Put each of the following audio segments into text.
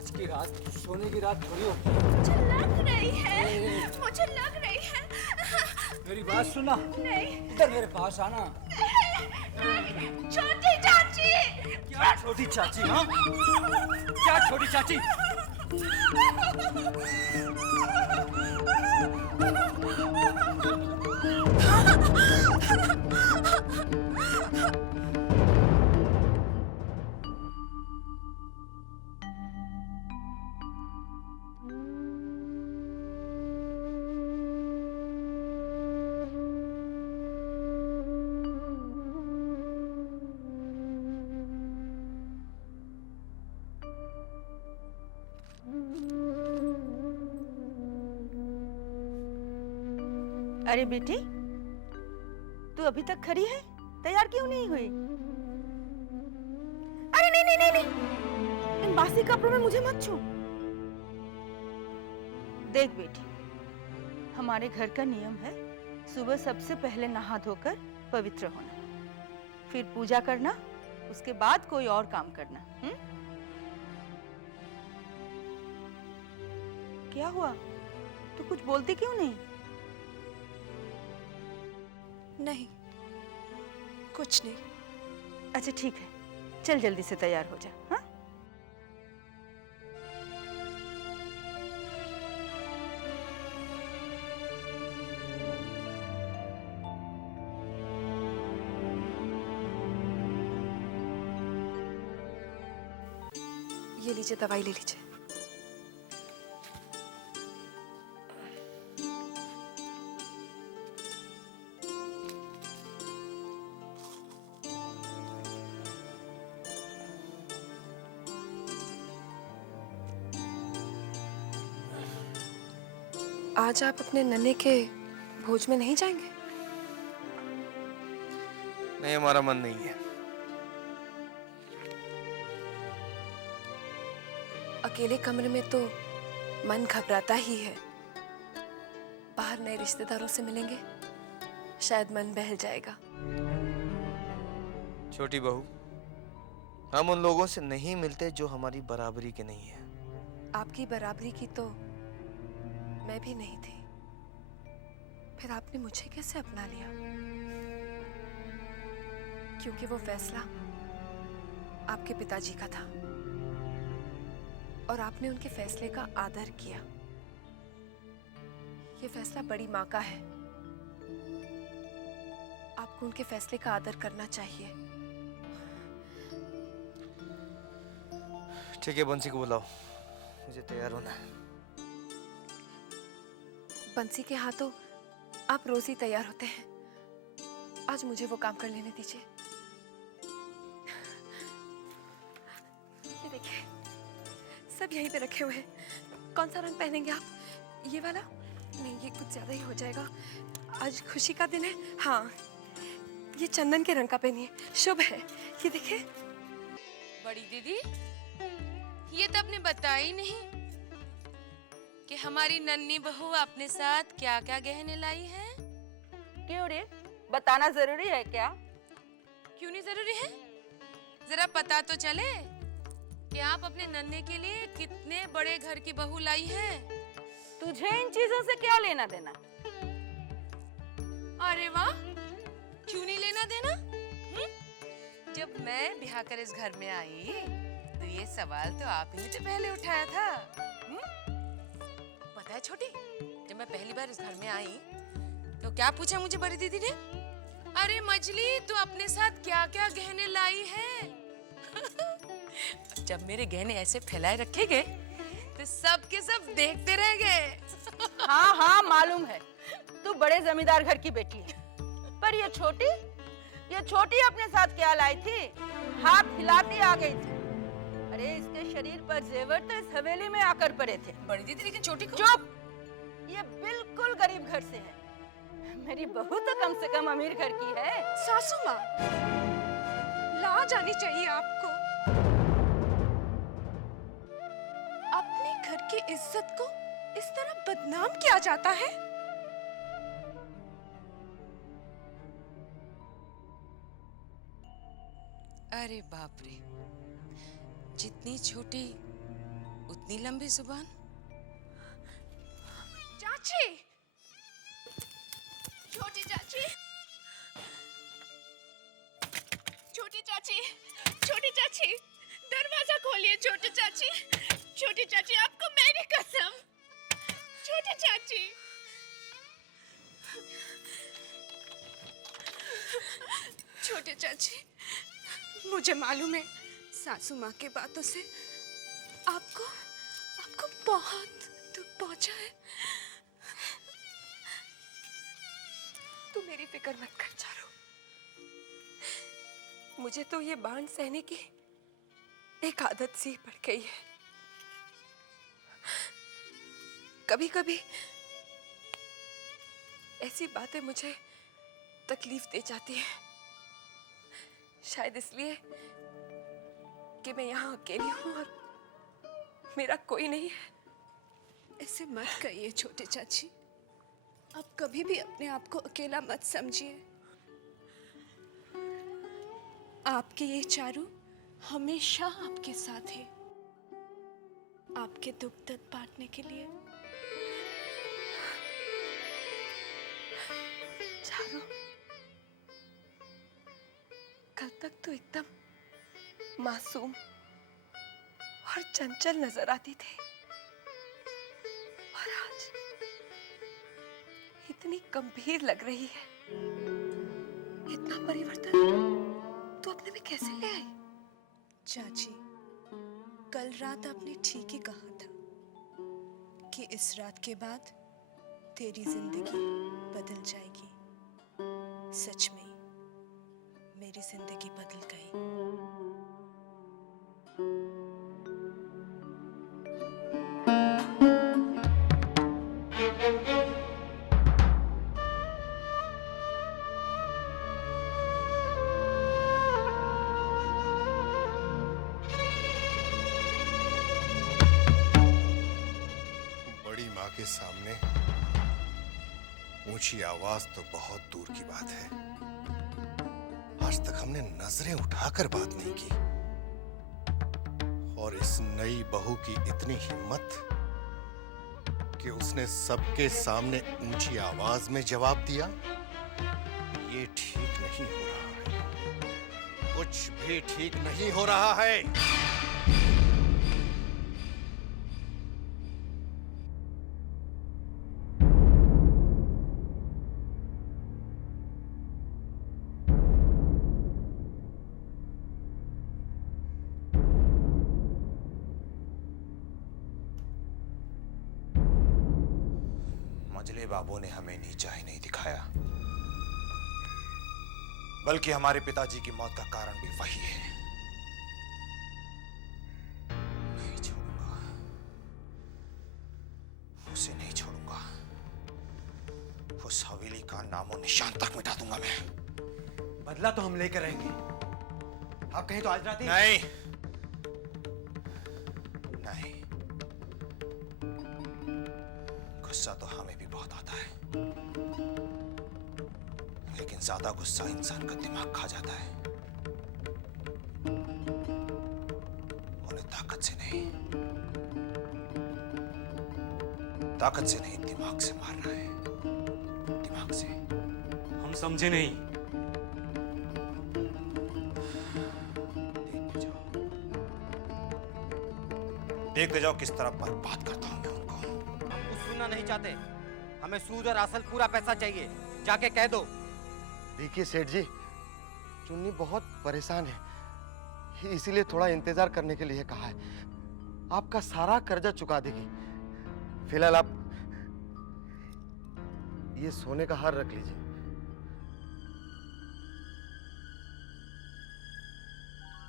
आज की रात सोने की रात थोड़ी होती मुझे लग रही है, मुझे लग रही है। मेरी बात सुना। नहीं, इधर मेरे पास आना। नहीं, छोटी चाची। क्या छोटी चाची? हाँ, क्या छोटी चाची? अरे बेटी, तू अभी तक खड़ी है? तैयार क्यों नहीं हुई? अरे नहीं नहीं नहीं नहीं, इन बासी कपड़ों में मुझे मत छू। देख बेटी, हमारे घर का नियम है सुबह सबसे पहले नहा धोकर पवित्र होना, फिर पूजा करना, उसके बाद कोई और काम करना। क्या हुआ? तू कुछ बोलती क्यों नहीं? नहीं, कुछ नहीं। अच्छा ठीक है, चल जल्दी से तैयार हो जा। हाँ, ये लीजिए, दवाई ले लीजिए। आज आप अपने नन्हे के भोज में नहीं जाएंगे? नहीं, हमारा मन नहीं है। अकेले कमरे में तो मन घबराता ही है। बाहर नए रिश्तेदारों से मिलेंगे, शायद मन बहल जाएगा। छोटी बहू, हम उन लोगों से नहीं मिलते जो हमारी बराबरी के नहीं है। आपकी बराबरी की तो मैं भी नहीं थी, फिर आपने मुझे कैसे अपना लिया? क्योंकि वो फैसला आपके पिताजी का था और आपने उनके फैसले का आदर किया। ये फैसला बड़ी माँ का है, आपको उनके फैसले का आदर करना चाहिए। ठीक है, बंसी को बुलाओ, मुझे तैयार होना है। बंसी के हाथों आप रोज ही तैयार होते हैं, आज मुझे वो काम कर लेने दीजिए। ये देखिए, सब यहीं पे रखे हुए हैं। कौन सा रंग पहनेंगे आप? ये वाला? नहीं, ये कुछ ज्यादा ही हो जाएगा। आज खुशी का दिन है। हाँ, ये चंदन के रंग का पहनिए, शुभ है। ये देखिए। बड़ी दीदी, ये तो आपने बताया ही नहीं कि हमारी नन्ही बहू अपने साथ क्या क्या गहने लाई है। क्यों रे, बताना जरूरी है क्या? क्यों नहीं जरूरी है? जरा पता तो चले कि आप अपने नन्हे के लिए कितने बड़े घर की बहू लाई है। तुझे इन चीजों से क्या लेना देना? अरे वाह, क्यों नहीं लेना देना? जब मैं ब्याह कर इस घर में आई तो ये सवाल तो आप ही ने तो पहले उठाया था। पता है छोटी, जब मैं पहली बार इस घर में आई तो क्या पूछा मुझे बड़ी दीदी ने? अरे मजली, तू अपने साथ क्या क्या गहने लाई है? जब मेरे गहने ऐसे फैलाए रखे गए तो सब के सब देखते रह गए। हाँ हाँ, मालूम है तू बड़े जमींदार घर की बेटी है, पर ये छोटी अपने साथ क्या लाई थी? हाथ हिलाती आ गई थी। अरे इसके शरीर पर जेवर तो इस हवेली में आकर पड़े थे। बड़ी दीदी, लेकिन छोटी को... चुप! ये बिल्कुल गरीब घर से है। मेरी बहू तो कम से कम अमीर घर की है। सासू माँ, लाज आनी चाहिए आपको। अपने घर की इज्जत को इस तरह बदनाम किया जाता है। अरे बाप रे, जितनी छोटी उतनी लंबी जुबान। चाची, छोटी चाची, छोटी चाची, छोटी चाची, दरवाजा खोलिए छोटी चाची, छोटी चाची, आपको मेरी कसम, छोटी चाची। छोटे चाची, मुझे मालूम है सासू माँ के बातों से आपको आपको बहुत दुख पहुंचा है। तू मेरी फिक्र मत कर चारू। मुझे तो ये बांध सहने की एक आदत सी पड़ गई है। कभी कभी ऐसी बातें मुझे तकलीफ दे जाती हैं, शायद इसलिए कि मैं यहाँ अकेली हूँ और मेरा कोई नहीं है। ऐसे मत कहिए छोटे चाची, आप कभी भी अपने आप को अकेला मत समझिए। आपके ये चारू हमेशा आपके साथ है, आपके दुख दर्द बांटने के लिए। चारू, कल तक तो एकदम मासूम और चंचल नजर आती थी, और आज इतनी गंभीर लग रही है। इतना परिवर्तन तू अपने में कैसे ले आई? चाची, कल रात आपने ठीक ही कहा था कि इस रात के बाद तेरी जिंदगी बदल जाएगी। सच में मेरी जिंदगी बदल गई। बड़ी माँ के सामने ऊंची आवाज तो बहुत दूर की बात है, आज तक हमने नजरें उठाकर बात नहीं की। और इस नई बहू की इतनी हिम्मत कि उसने सबके सामने ऊंची आवाज में जवाब दिया। ये ठीक नहीं हो रहा है, कुछ भी ठीक नहीं हो रहा है। मजले बाबू ने हमें नीचा ही नहीं दिखाया, बल्कि हमारे पिताजी की मौत का कारण भी वही है। नहीं छोड़ूंगा, उसे नहीं छोड़ूंगा। उस हवेली का नामो निशान तक मिटा दूंगा मैं। बदला तो हम लेकर आएंगे। आप कहीं तो आज रात ही नहीं, नहीं, गुस्सा तो हमें भी बहुत आता है, लेकिन ज्यादा गुस्सा इंसान का दिमाग खा जाता है। उन्हें ताकत से नहीं, ताकत से नहीं, दिमाग से मारना है, दिमाग से। हम समझे नहीं। देखते जाओ किस तरह बर्बाद करता हूं मैं उनको। हम कुछ सुनना नहीं चाहते, हमें सूद और असल पूरा पैसा चाहिए। जाके कह दो। देखिए सेठ जी, चुन्नी बहुत परेशान है, इसीलिए थोड़ा इंतजार करने के लिए कहा है। आपका सारा कर्जा चुका देगी। फिलहाल आप ये सोने का हार रख लीजिए।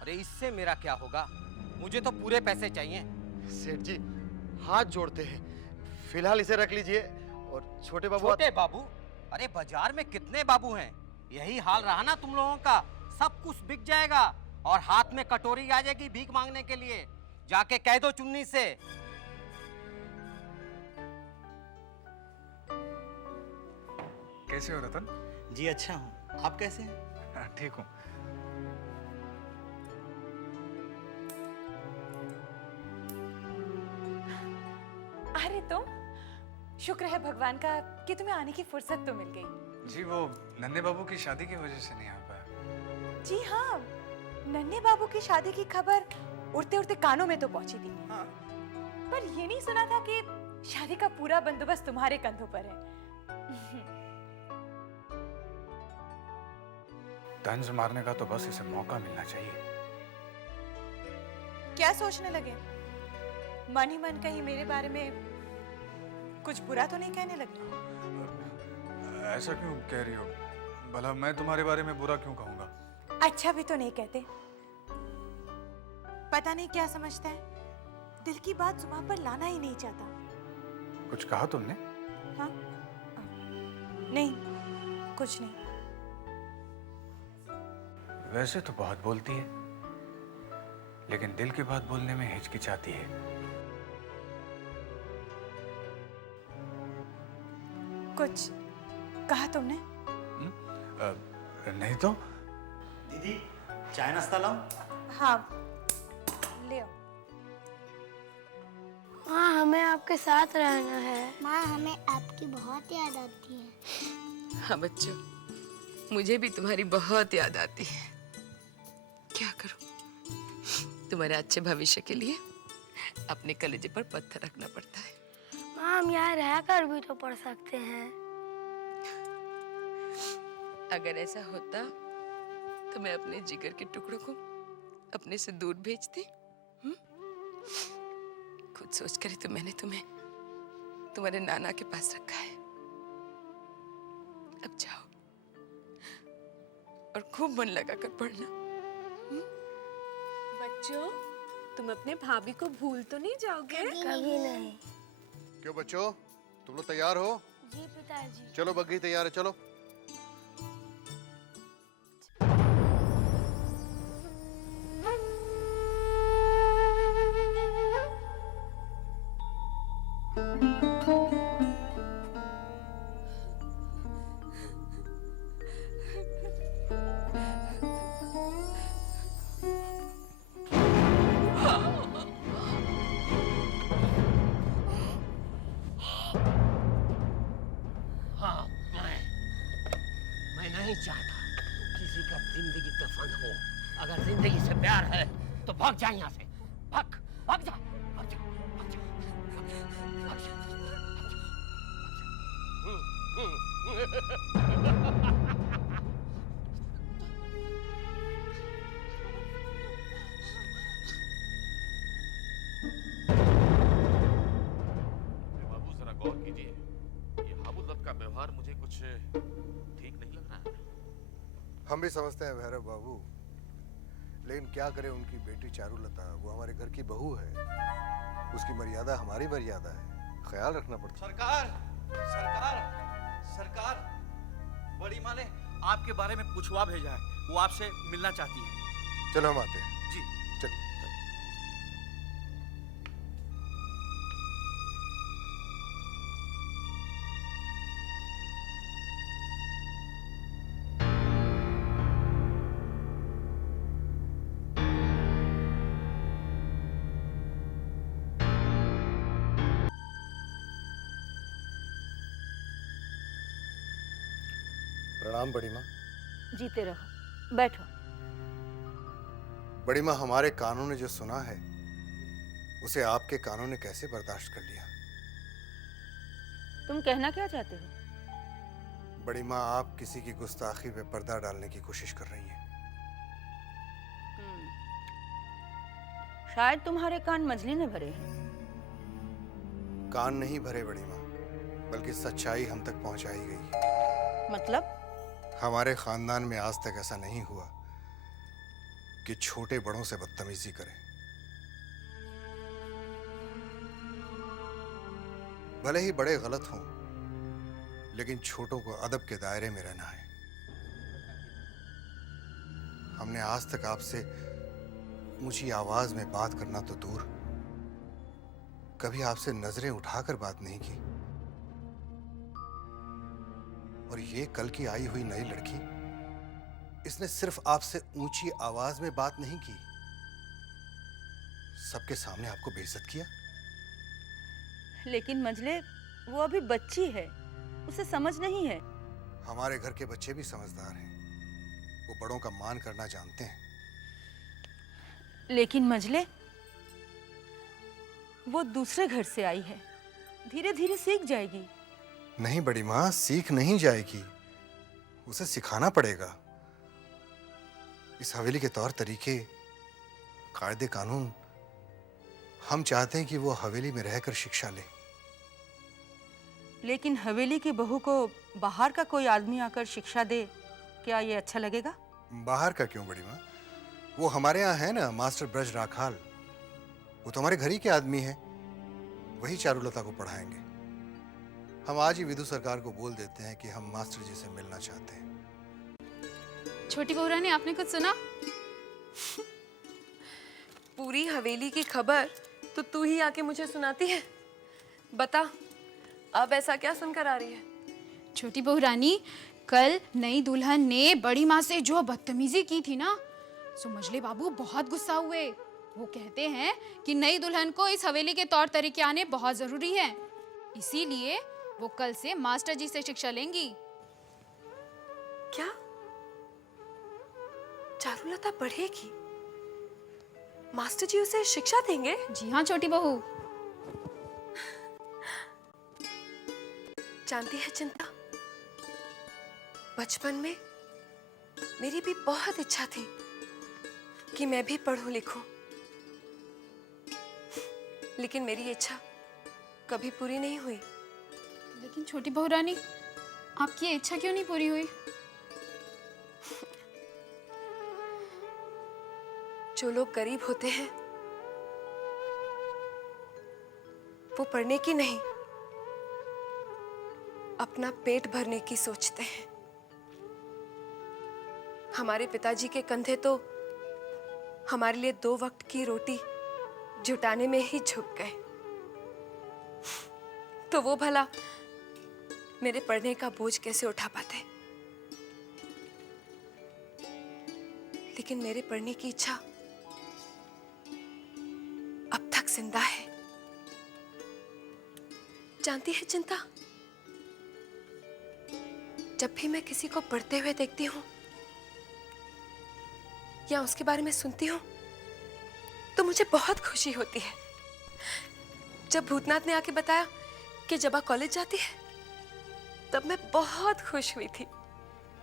अरे इससे मेरा क्या होगा? मुझे तो पूरे पैसे चाहिए। सेठ जी हाथ जोड़ते हैं, फिलहाल इसे रख लीजिए। और छोटे बाबू छोटे बाबू? अरे बाजार में कितने बाबू हैं? यही हाल रहा ना तुम लोगों का, सब कुछ बिक जाएगा और हाथ में कटोरी आ जाएगी भीख मांगने के लिए। जाके कह दो चुन्नी से। कैसे हो रतन? जी अच्छा हूँ, आप कैसे हैं? ठीक हूँ। शुक्र है भगवान का कि तुम्हें आने की फुर्सत तो मिल गई। जी वो नन्हे बाबू की शादी की वजह से नहीं आ पाया। जी हाँ, नन्हे बाबू की शादी की खबर उड़ते उड़ते कानों में तो पहुंची थी। हाँ। पर ये नहीं सुना था कि शादी का पूरा बंदोबस्त तुम्हारे कंधों पर है। तंज मारने का तो बस इसे मौका मिलना चाहिए। क्या सोचने लगे? मन ही मन कहीं मेरे बारे में कुछ बुरा तो नहीं कहने लगे? ऐसा क्यों कह रही हो? भला मैं तुम्हारे बारे में बुरा क्यों कहूंगा? अच्छा भी तो नहीं कहते। पता नहीं क्या समझता है, दिल की बात जुबान पर लाना ही नहीं चाहता। कुछ कहा तुमने? हाँ? नहीं, कुछ नहीं। वैसे तो बहुत बोलती है, लेकिन दिल की बात बोलने में हिचकिचाती है। कुछ कहा तुमने? नहीं तो। दीदी चाय नाश्ता लाऊं? हाँ, ले आओ। माँ हमें आपके साथ रहना है। माँ हमें आपकी बहुत याद आती है। हाँ बच्चों, मुझे भी तुम्हारी बहुत याद आती है। क्या करूं, तुम्हारे अच्छे भविष्य के लिए अपने कलेजे पर पत्थर रखना पड़ता है। माँ हम यहाँ रहकर भी तो पढ़ सकते हैं। अगर ऐसा होता तो मैं अपने जिगर के टुकड़ों को अपने से दूर भेजती। खुद सोच कर ही तो मैंने तुम्हें तुम्हारे नाना के पास रखा है। अब जाओ और खूब मन लगा कर पढ़ना। बच्चों, तुम अपने भाभी को भूल तो नहीं जाओगे? कभी नहीं। क्यों बच्चों, तुम लोग तैयार हो? जी पिताजी। चलो बग्गी तैयार है, चलो। हाँ, मैं नहीं चाहता किसी का जिंदगी दफन हो। अगर जिंदगी से प्यार है तो भाग जा यहाँ से। भाग, भाग जा, भाग जा, भाग जा, भाग जा, बाबू जरा गौर कीजिए, ये हाबुल का व्यवहार मुझे कुछ ठीक नहीं लग रहा है। हम भी समझते हैं भैरव बाबू, लेकिन क्या करें, उनकी बेटी चारुलता वो हमारे घर की बहू है। उसकी मर्यादा हमारी मर्यादा है, ख्याल रखना पड़ता है। सरकार, सरकार, सरकार, बड़ी माँ ने आपके बारे में पूछवा भेजा है। वो आपसे मिलना चाहती है। चलो हम आते हैं। जी चल। प्रणाम बड़ी माँ। जीते रहो, बैठो। बड़ी माँ, हमारे कानों ने जो सुना है उसे आपके कानों ने कैसे बर्दाश्त कर लिया? तुम कहना क्या चाहते हो? बड़ी माँ, आप किसी की गुस्ताखी पे पर्दा डालने की कोशिश कर रही हैं। शायद तुम्हारे कान मजली ने भरे हैं। कान नहीं भरे बड़ी माँ, बल्कि सच्चाई हम तक पहुंचाई गई। मतलब? हमारे खानदान में आज तक ऐसा नहीं हुआ कि छोटे बड़ों से बदतमीजी करें। भले ही बड़े गलत हों, लेकिन छोटों को अदब के दायरे में रहना है। हमने आज तक आपसे ऊंची आवाज में बात करना तो दूर, कभी आपसे नजरें उठाकर बात नहीं की। और ये कल की आई हुई नई लड़की, इसने सिर्फ आपसे ऊंची आवाज में बात नहीं की, सबके सामने आपको बेइज्जत किया। लेकिन मंजले, वो अभी बच्ची है, उसे समझ नहीं है। हमारे घर के बच्चे भी समझदार हैं, वो बड़ों का मान करना जानते हैं। लेकिन मंजले, वो दूसरे घर से आई है, धीरे धीरे सीख जाएगी। नहीं बड़ी माँ, सीख नहीं जाएगी, उसे सिखाना पड़ेगा। इस हवेली के तौर तरीके, कायदे कानून, हम चाहते हैं कि वो हवेली में रहकर शिक्षा ले। लेकिन हवेली की बहू को बाहर का कोई आदमी आकर शिक्षा दे, क्या ये अच्छा लगेगा? बाहर का क्यों बड़ी माँ, वो हमारे यहाँ है ना मास्टर ब्रज राखाल, वो तो हमारे घर ही के आदमी है, वही चारुलता को पढ़ाएंगे। हम आज ही विदु सरकार को बोल देते हैं कि हम मास्टर जी से मिलना चाहते हैं। छोटी बहू रानी, आपने कुछ सुना? पूरी हवेली की खबर तो तू ही आके मुझे सुनाती है। बता, अब ऐसा क्या सुनकर आ रही है? छोटी बहू रानी, कल नई दुल्हन ने बड़ी माँ से जो बदतमीजी की थी ना, सो मंजले बाबू बहुत गुस्सा हुए। वो कहते हैं कि नई दुल्हन को इस हवेली के तौर तरीके आने बहुत जरूरी है, इसीलिए वो कल से मास्टर जी से शिक्षा लेंगी। क्या चारुलता पढ़ेगी? मास्टर जी उसे शिक्षा देंगे? जी हाँ छोटी बहू। जानती है चिंता, बचपन में मेरी भी बहुत इच्छा थी कि मैं भी पढ़ूं लिखूं, लेकिन मेरी इच्छा कभी पूरी नहीं हुई। लेकिन छोटी बहू रानी, आपकी ये इच्छा क्यों नहीं पूरी हुई? जो लोग गरीब होते हैं वो पढ़ने की नहीं, अपना पेट भरने की सोचते हैं। हमारे पिताजी के कंधे तो हमारे लिए 2 वक्त की रोटी जुटाने में ही झुक गए, तो वो भला मेरे पढ़ने का बोझ कैसे उठा पाते? लेकिन मेरे पढ़ने की इच्छा अब तक जिंदा है। जानती है चिंता, जब भी मैं किसी को पढ़ते हुए देखती हूँ या उसके बारे में सुनती हूँ तो मुझे बहुत खुशी होती है। जब भूतनाथ ने आके बताया कि जबा कॉलेज जाती है, तब मैं बहुत खुश हुई थी।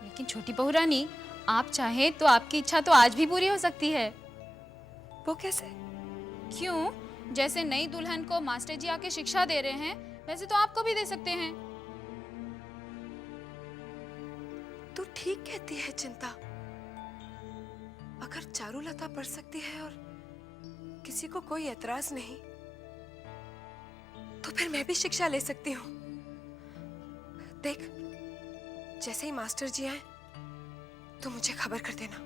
लेकिन छोटी बहू रानी, आप चाहे तो आपकी इच्छा तो आज भी पूरी हो सकती है। वो कैसे? क्यों? जैसे नई दुल्हन को मास्टर जी आके शिक्षा दे रहे हैं, वैसे तो आपको भी दे सकते हैं। तू ठीक कहती है चिंता। अगर चारुलता पढ़ सकती है और किसी को कोई एतराज नहीं, तो फिर मैं भी शिक्षा ले सकती हूँ। देख, जैसे ही मास्टर जी आए तो मुझे खबर कर देना।